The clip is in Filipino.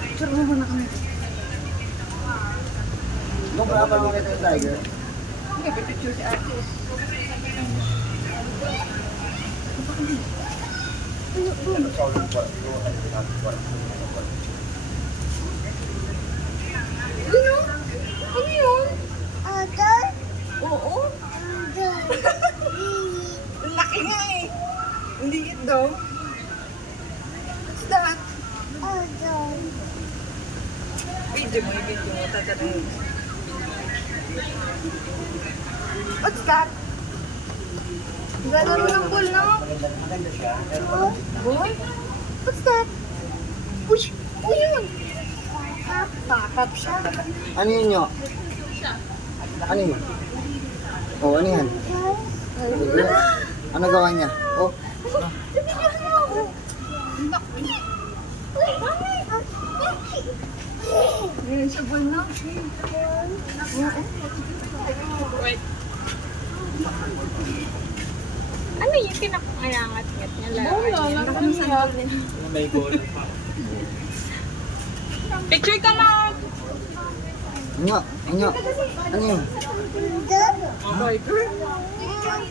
Picture mo muna kami. Kung pa pa makita yung tiger. Hindi, picture si ate. Ano? Ano yun? Oo. Ang laki nga eh. Hindi it daw. What's that? Video mo, video mo. Tatanungin. What's that? Galaro ng ball na. Pero Boy? What's that? Uy! Uy yun! Takap siya. Ano yun nyo? Ano yun? Oh, ano yan? Ano gawa niya? Oh, Ayun siya ball na. Wait. Ano yung pinakaangat-ngat niya lang? Wala lang kami sa may goal. Picture ka lang! Ano? Ano? Ano yun? Oh my God.